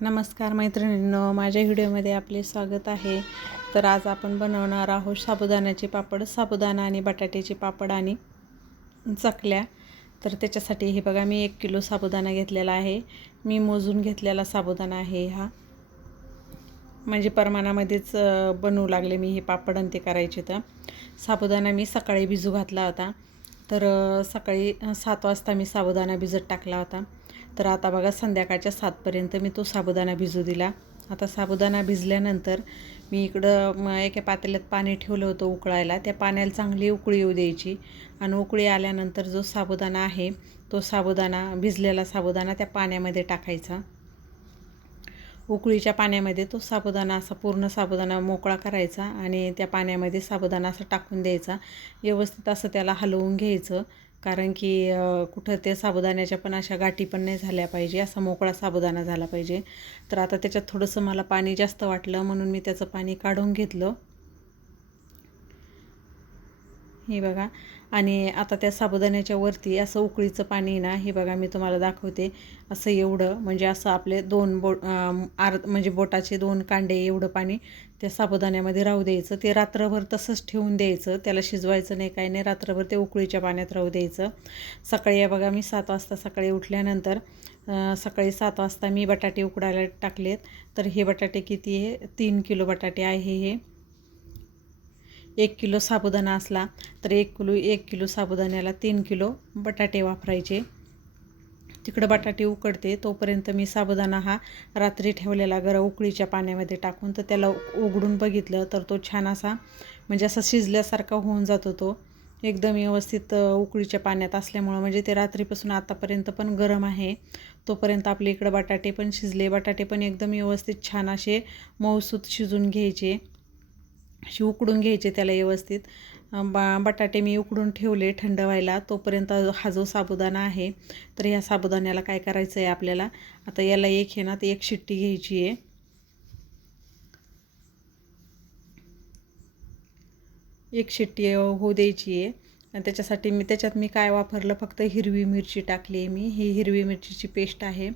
नमस्कार मैत्रिणींनो माझ्या व्हिडिओमध्ये आपले स्वागत आहे. तर आज आपण बनवणार आहोत साबुदाण्याचे पापड साबुदाणा आणि बटाट्याचे पापड आणि चकल्या. तर त्याच्यासाठी हे बघा मी एक किलो साबुदाणा घेतलेला आहे. मी मोजून घेतलेला साबुदाणा आहे हा. म्हणजे प्रमाणामध्येच बनवू लागले मी हे पापड आणि ते करायचे तर. साबुदाणा मी सकाळी भिजू घातला होता. तर सकाळी सात वाजता मी साबुदाणा भिजत टाकला होता. तर आता बघा संध्याकाळच्या सातपर्यंत मी तो साबुदाणा भिजू दिला. आता साबुदाणा भिजल्यानंतर मी इकडं एका पातेल्यात पाणी ठेवलं होतं उकळायला. त्या पाण्याला चांगली उकळी येऊ द्यायची. आणि उकळी आल्यानंतर जो साबुदाणा आहे तो साबुदाणा भिजलेला साबुदाणा त्या पाण्यामध्ये टाकायचा. उकळीच्या पाण्यामध्ये तो साबुदाणा असा पूर्ण साबुदाणा मोकळा करायचा आणि त्या पाण्यामध्ये साबुदाणा असं टाकून द्यायचा. व्यवस्थित असं त्याला हलवून घ्यायचं. कारण की कुठं ते साबुदाण्याच्या पण अशा गाठी पण नाही झाल्या पाहिजे असा मोकळा साबुदाणा झाला पाहिजे. तर आता त्याच्यात थोडंसं मला पाणी जास्त वाटलं म्हणून मी त्याचं पाणी काढून घेतलं. हे बघा. आणि आता त्या साबुदाण्याच्या वरती असं उकळीचं पाणी ना हे बघा मी तुम्हाला दाखवते. असं एवढं म्हणजे असं आपले दोन बोट आर म्हणजे बोटाचे दोन कांडे एवढं पाणी त्या साबुदाण्यामध्ये राहू द्यायचं. ते रात्रभर तसंच ठेवून द्यायचं. त्याला शिजवायचं नाही काही नाही. रात्रभर ते उकळीच्या पाण्यात राहू द्यायचं. सकाळी या बघा मी सात वाजता सकाळी उठल्यानंतर सकाळी सात वाजता मी बटाटे उकडायला टाकलेत. तर हे बटाटे किती आहे? तीन किलो बटाटे आहे हे. एक किलो साबुदाणा असला तर एक किलो एक किलो साबुदाण्याला तीन किलो बटाटे वापरायचे. तिकडं बटाटे उकडते तोपर्यंत मी साबुदाणा हा रात्री ठेवलेला गरा उकळीच्या पाण्यामध्ये टाकून तर त्याला उघडून बघितलं तर तो छान असा म्हणजे असा शिजल्यासारखा होऊन जातो तो एकदम व्यवस्थित उकळीच्या पाण्यात असल्यामुळं म्हणजे ते रात्रीपासून आतापर्यंत पण गरम आहे. तोपर्यंत आपल्या इकडं बटाटे पण शिजले. बटाटे पण एकदम व्यवस्थित छान असे मऊसूत शिजून घ्यायचे. अशी उकडून घ्यायचे त्याला व्यवस्थित. बा बटाटे मी उकडून ठेवले थंड व्हायला. तोपर्यंत हा जो साबुदाणा आहे तर ह्या साबुदाण्याला काय करायचं आहे आपल्याला? आता याला एक आहे ना ते एक शिट्टी घ्यायची आहे. एक शिट्टी होऊ द्यायची आहे. आणि त्याच्यासाठी मी त्याच्यात मी काय वापरलं? फक्त हिरवी मिरची टाकली आहे मी. ही हिरवी मिरचीची पेस्ट आहे.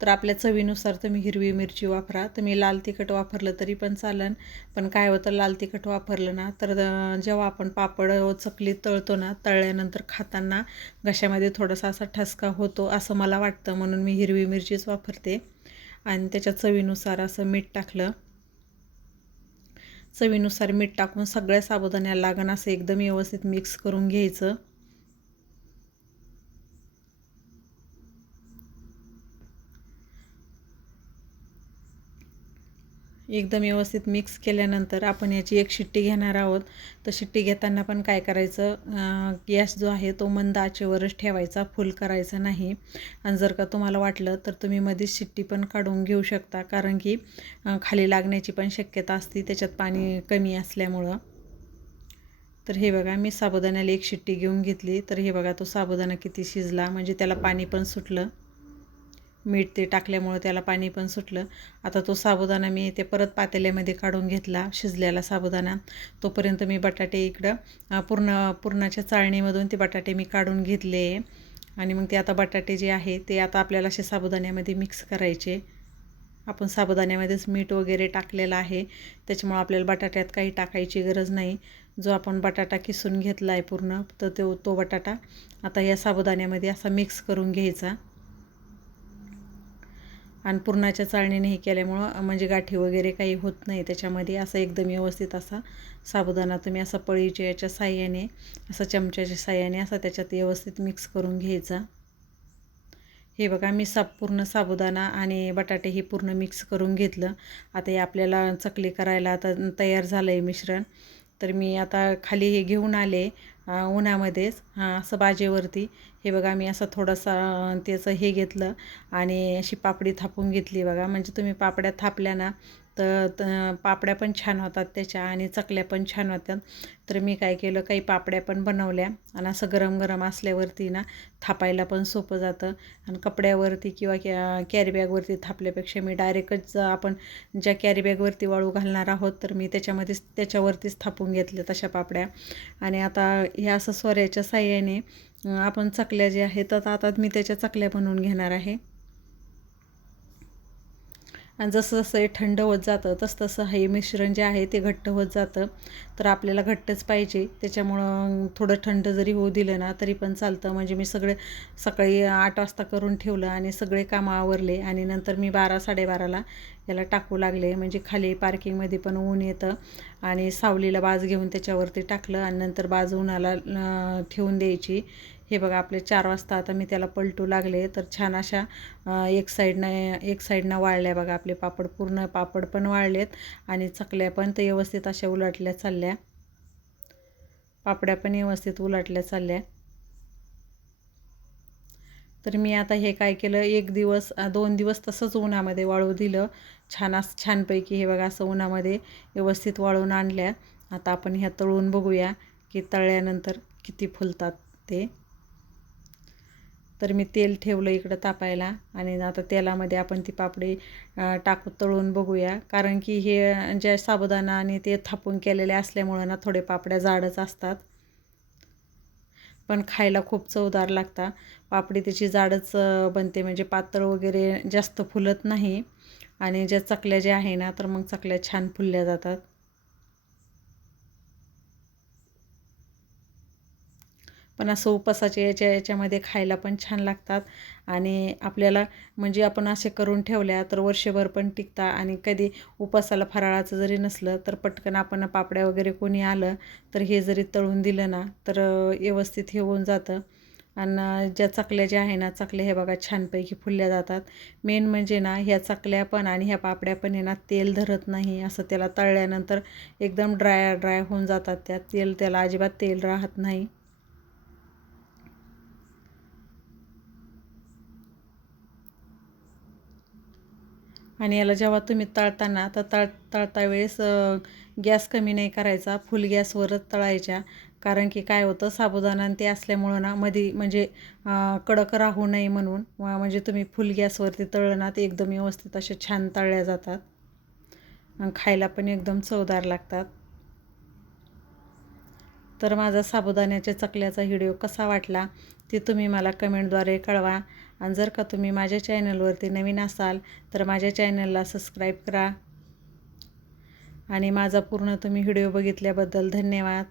तर आपल्या चवीनुसार तुम्ही हिरवी मिरची वापरा. तुम्ही लाल तिखट वापरलं तरी पण चालन. पण काय होतं लाल तिखट वापरलं ना तर जेव्हा आपण पापड व चकली तळतो ना तळल्यानंतर खाताना घशामध्ये थोडासा असा ठसका होतो असं मला वाटतं. म्हणून मी हिरवी मिरचीच वापरते. आणि त्याच्या चवीनुसार असं मीठ टाकलं. चवीनुसार मीठ टाकून सगळ्या साबुदाण्याला लागण असं एकदम व्यवस्थित मिक्स करून घ्यायचं. एकदम व्यवस्थित मिक्स केल्यानंतर आपण याची एक शिट्टी घेणार आहोत. तर शिट्टी घेताना पण काय करायचं गॅस जो आहे तो मंद आचेवरच ठेवायचा फुल करायचा नाही. आणि जर का तुम्हाला वाटलं तर तुम्ही मध्येच शिट्टी पण काढून घेऊ शकता कारण की खाली लागण्याची पण शक्यता असते त्याच्यात पाणी कमी असल्यामुळं. तर हे बघा मी साबुदाण्याला एक शिट्टी घेऊन घेतली. तर हे बघा तो साबुदाणा किती शिजला म्हणजे त्याला पाणी पण सुटलं. मीठ ते टाकल्यामुळं त्याला पाणी पण सुटलं. आता तो साबुदाणा मी ते परत पातेल्यामध्ये काढून घेतला शिजलेला साबुदाणा. तोपर्यंत मी बटाटे इकडं पूर्ण पुरणाच्या चाळणीमधून ते बटाटे मी काढून घेतले. आणि मग ते आता बटाटे जे आहे ते आता आपल्याला असे साबुदाण्यामध्ये मिक्स करायचे. आपण साबुदाण्यामध्येच मीठ वगैरे टाकलेलं आहे. त्याच्यामुळं आपल्याला बटाट्यात काही टाकायची गरज नाही. जो आपण बटाटा किसून घेतला आहे पूर्ण तर तो तो बटाटा आता या साबुदाण्यामध्ये असा मिक्स करून घ्यायचा. आणि पुरणाच्या चाळणीने हे केल्यामुळं म्हणजे गाठी वगैरे काही होत नाही. त्याच्यामध्ये असं एकदम व्यवस्थित असा साबुदाणा तुम्ही असा पळीच्या याच्या साह्याने असं चमच्याच्या साह्याने असा त्याच्यात व्यवस्थित मिक्स करून घ्यायचा. हे बघा मी साब पूर्ण साबुदाणा आणि बटाटे हे पूर्ण मिक्स करून घेतलं. आता हे आपल्याला चकली करायला आता तयार झालं आहे मिश्रण. तर मी आता खाली हे घेऊन आले उन्हामध्येच हां असं बाजेवरती. हे बघा मी असं थोडंसं त्याचं हे घेतलं आणि अशी पापडी थापून घेतली बघा. म्हणजे तुम्ही पापड्या थापल्या ना तर त- पापड्या पण छान होतात त्याच्या आणि चकल्या पण छान होतात तर मी काय केलं काही पापड्या पण बनवल्या आणि असं गरम गरम असल्यावरती ना थापायला पण सोपं जातं. आणि कपड्यावरती किंवा कॅ कॅरीबॅगवरती थापल्यापेक्षा मी डायरेक्टच आपण ज्या कॅरीबॅगवरती वाळू घालणार आहोत तर मी त्याच्यामध्येच त्याच्यावरतीच थापून घेतल्या तशा पापड्या. आणि आता ह्या असं सोऱ्याच्या साह्याने आपण चकल्या ज्या आहेत तर आता मी त्याच्या चकल्या बनवून घेणार आहे. आणि जसं जसं हे थंड होत जातं तसं तसं हे मिश्रण जे आहे ते घट्ट होत जातं. तर आपल्याला घट्टच पाहिजे. त्याच्यामुळं थोडं थंड जरी होऊ दिलं ना तरी पण चालतं. म्हणजे मी सगळे सकाळी आठ वाजता करून ठेवलं आणि सगळे कामं आवरले आणि नंतर मी बारा साडेबाराला याला टाकू लागले. म्हणजे खाली पार्किंगमध्ये पण ऊन येतं आणि सावलीला बाज घेऊन त्याच्यावरती टाकलं आणि नंतर बाज उन्हाला ठेवून द्यायची. हे बघा आपले चार वाजता आता मी त्याला पलटू लागले तर छान अशा एक साईडनं एक साईडनं वाळल्या बघा आपले पापड पूर्ण पापड पण वाळलेत आणि चकल्या पण ते व्यवस्थित अशा उलटल्या चालल्या. पापड्या पण व्यवस्थित उलटल्या चालल्या. तर मी आता हे काय केलं एक दिवस दोन दिवस तसंच उन्हामध्ये वाळू दिलं. छान असं छानपैकी हे बघा असं उन्हामध्ये व्यवस्थित वाळून आणल्या. आता आपण ह्या तळून बघूया की तळल्यानंतर किती फुलतात ते. तर मी तेल ठेवलं इकडं तापायला आणि आता तेलामध्ये आपण ती पापडी टाकू तळून बघूया. कारण की हे ज्या साबुदाणा आणि ते थापून केलेले असल्यामुळं ना थोडे पापड्या जाडच असतात. पण खायला खूप चवदार लागता पापडी त्याची जाडच बनते. म्हणजे पातळ वगैरे जास्त फुलत नाही. आणि ज्या चकल्या ज्या आहे ना तर मग चकल्या छान फुलल्या जातात. पण असं उपासाच्या याच्या याच्यामध्ये खायला पण छान लागतात. आणि आपल्याला म्हणजे आपण असे करून ठेवल्या तर वर्षभर पण टिकता. आणि कधी उपासाला फराळाचं जरी नसलं तर पटकन आपण पापड्या वगैरे कोणी आलं तर हे जरी तळून दिलं ना तर व्यवस्थित हे होऊन जातं. आणि ज्या चकल्या ज्या आहे ना चकल्या हे बघा छानपैकी फुलल्या जातात. मेन म्हणजे ना ह्या चकल्या पण आणि ह्या पापड्या पण आहे ना तेल धरत नाही. असं त्याला तळल्यानंतर एकदम ड्राय ड्राय होऊन जातात त्या. तेल त्याला अजिबात तेल राहत नाही. आणि याला जेव्हा तुम्ही तळताना तर तळ तळता वेळेस गॅस कमी नाही करायचा फुल गॅसवरच तळायच्या. कारण की काय होतं साबुदाणा ते असल्यामुळं ना मध्ये म्हणजे कडक राहू नये म्हणून म्हणजे तुम्ही फुल गॅसवरती तळलं ना ते एकदम व्यवस्थित असे छान तळल्या जातात. आणि खायला पण एकदम चवदार लागतात. तर माझा साबुदाण्याच्या चकल्याचा व्हिडिओ कसा वाटला ते तुम्ही मला कमेंटद्वारे कळवा. आणि जर का तुम्ही माझ्या चॅनलवरती नवीन असाल तर माझ्या चॅनलला सबस्क्राईब करा. आणि माझा पूर्ण तुम्ही व्हिडिओ बघितल्याबद्दल धन्यवाद.